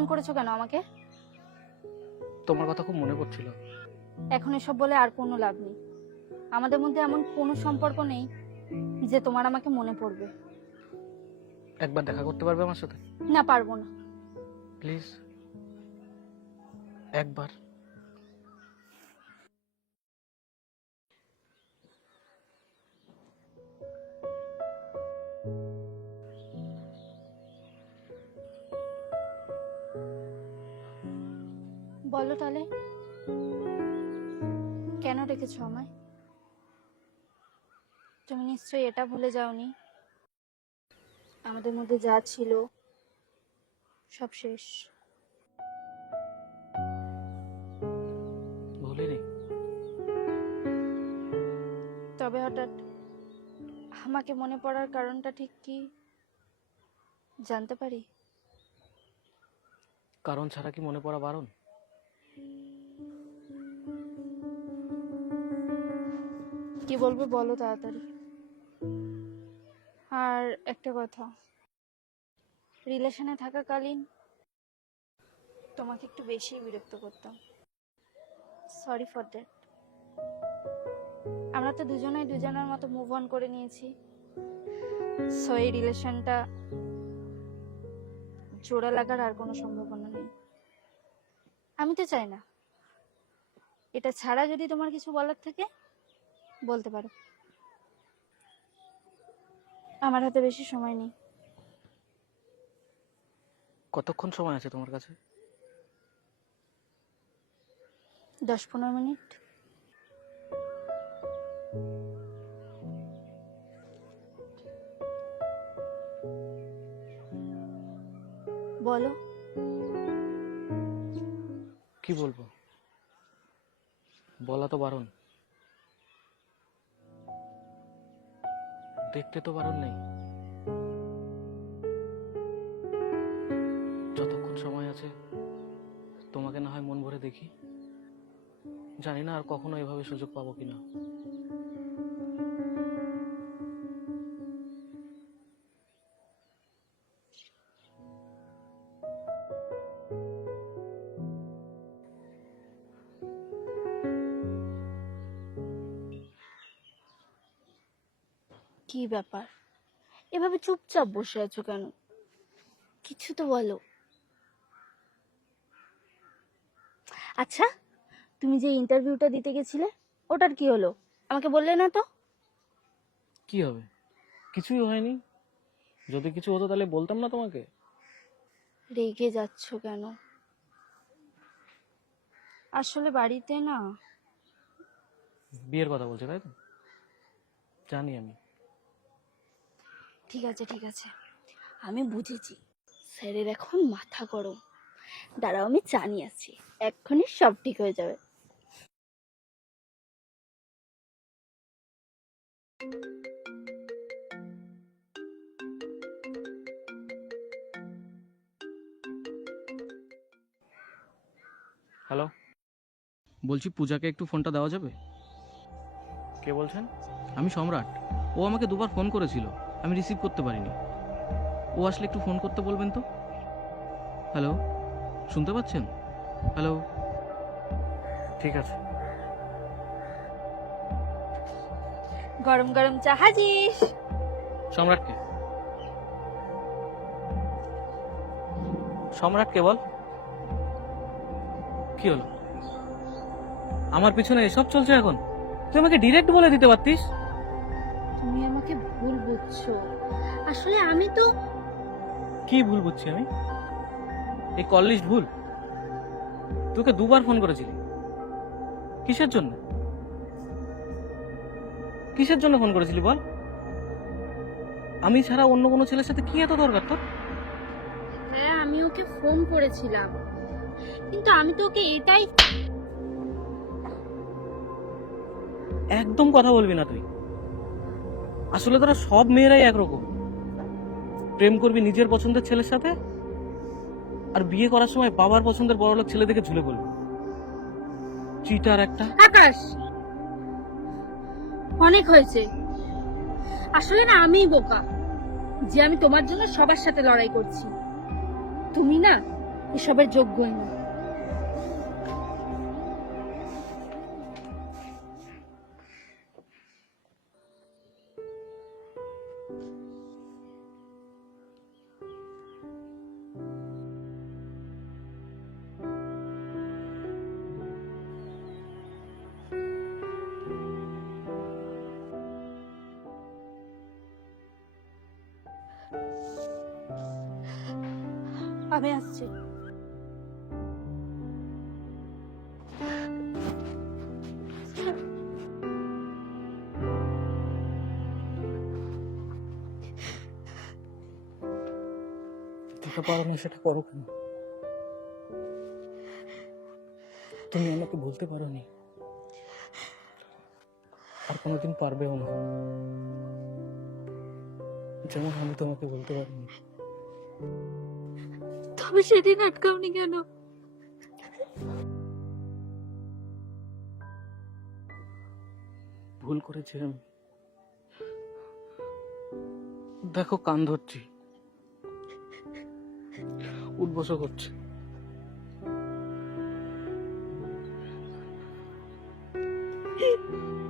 Phone করেছো কেন আমাকে? তোমার কথা খুব মনে পড়ছিল। এখন এসব বলে আর কোনো লাভ নেই। আমাদের মধ্যে এমন কোনো সম্পর্ক নেই যে তোমার আমাকে মনে পড়বে। একবার দেখা করতে পারবে আমার সাথে? না, পারবো না। প্লিজ একবার। বলো তাহলে, কেন ডেকেছো আমায়? তুমি নিশ্চয়ই এটা ভুলে যাওনি আমাদের মধ্যে যা ছিল সব শেষ। ভুলিনি। তবে হঠাৎ আমাকে মনে পড়ার কারণটা ঠিক কি জানতে পারি? কারণ ছাড়া কি মনে পড়া বারণ? কি বলবে বলো তাড়াতাড়ি। আর একটা কথা, রিলেশনে থাকাকালীন তোমাকে একটু বেশি বিরক্ত করতাম। Sorry for that. আমরা তো দুজনেই দুজনের মতো মুভ অন করে নিয়েছি, সো এই রিলেশনটা জোড়া লাগার আর কোনো সম্ভাবনা নেই। আমি তো চাই না। এটা ছাড়া যদি তোমার কিছু বলার থাকে বলতে পারো। আমার হাতে বেশি সময় নেই। কতক্ষণ সময় আছে তোমার কাছে? 10-15 মিনিট। বলো। কি বলবো? বলা তো বারণ, দেখতে তো বারণ নেই। যতক্ষণ সময় আছে তোমাকে না হয় মন ভরে দেখি। জানি না আর কখনো এভাবে সুযোগ পাবো কিনা। কি ব্যাপার, এভাবে চুপচাপ বসে আছো কেন? কিছু তো বলো। আচ্ছা, তুমি যে ইন্টারভিউটা দিতে গেছিলে ওটার কি হলো? আমাকে বললে না তো। কি হবে? কিছুই হয়নি। যদি কিছু হতো তাহলে বলতাম না তোমাকে। রেগে যাচ্ছ কেন? আসলে বাড়িতে না। বিয়ের কথা বলছে তাই তো? জানি আমি। ঠিক আছে ঠিক আছে, আমি বুঝেছি। স্যারের এখন মাথা গরম। দাঁড়াও, আমি চা নিয়ে আসছি, এক্ষুনি সব ঠিক হয়ে যাবে। হ্যালো, বলছি পূজাকে একটু ফোনটা দেওয়া যাবে? কে বলছেন? আমি সম্রাট। ও আমাকে দুবার ফোন করেছিল, আমি রিসিভ করতে পারিনি। ও আসলে একটু ফোন করতে বলবেন তো। হ্যালো, শুনতে পাচ্ছেন? হ্যালো। ঠিক আছে। গরম গরম চা হাজির। সম্রাটকে। সম্রাটকে বল। কি হলো? আমার পিছনে এসব চলছে এখন? তুই আমাকে ডিরেক্ট বলে দিতে পারতিস। তুমি আমাকে ভুল বুঝছো। আসলে আমি তো। কি ভুল বুঝছি আমি? এই কল লিস্ট ভুল? তোকে দুবার ফোন করেছিলি, কিসের জন্য? কিসের জন্য ফোন করেছিলি বল? আমি ছাড়া অন্য কোনো ছেলের সাথে কি এত দরকার তোর? হ্যাঁ, আমি ওকে ফোন করেছিলাম, কিন্তু আমি তো ওকে এটাই। একদম কথা বলবি না তুই। আসলে তোরা সব মেয়েরাই একরকম। প্রেম করবি নিজের পছন্দের ছেলের সাথে, আর বিয়ে করার সময় বাবার পছন্দের বড়লোক ছেলে দেখে ঝুলে পড়বি। চিটার একটা। আকাশ, অনেক হয়েছে। আসলে না আমিই বোকা যে আমি তোমার জন্য সবার সাথে লড়াই করছি। তুমি না এসবের যোগ্যই না। আমি আসছি। যেটা পারো না সেটা করো কেন? তুমি আমাকে বলতে পারো নি, আর কোনোদিন পারবেও না, যেমন আমি তোমাকে বলতে পারিনি। তবে সেদিন আটকাওনি কেন? ভুল করেছি আমি। দেখো কান ধরছি, উঠবসও করছে।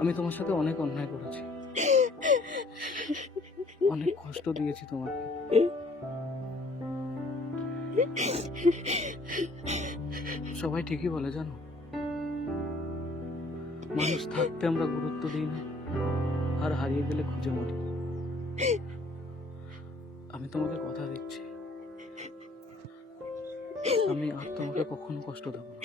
আমি তোমার সাথে অনেক অন্যায় করেছি, অনেক কষ্ট দিয়েছি তোমাকে। সবাই ঠিকই বলে জানো, মানুষ থাকতে আমরা গুরুত্ব দিই না, আর হারিয়ে গেলে খুঁজে মরি। আমি তোমাকে কথা দিচ্ছি, আমি আর তোমাকে কখনো কষ্ট দেবো না।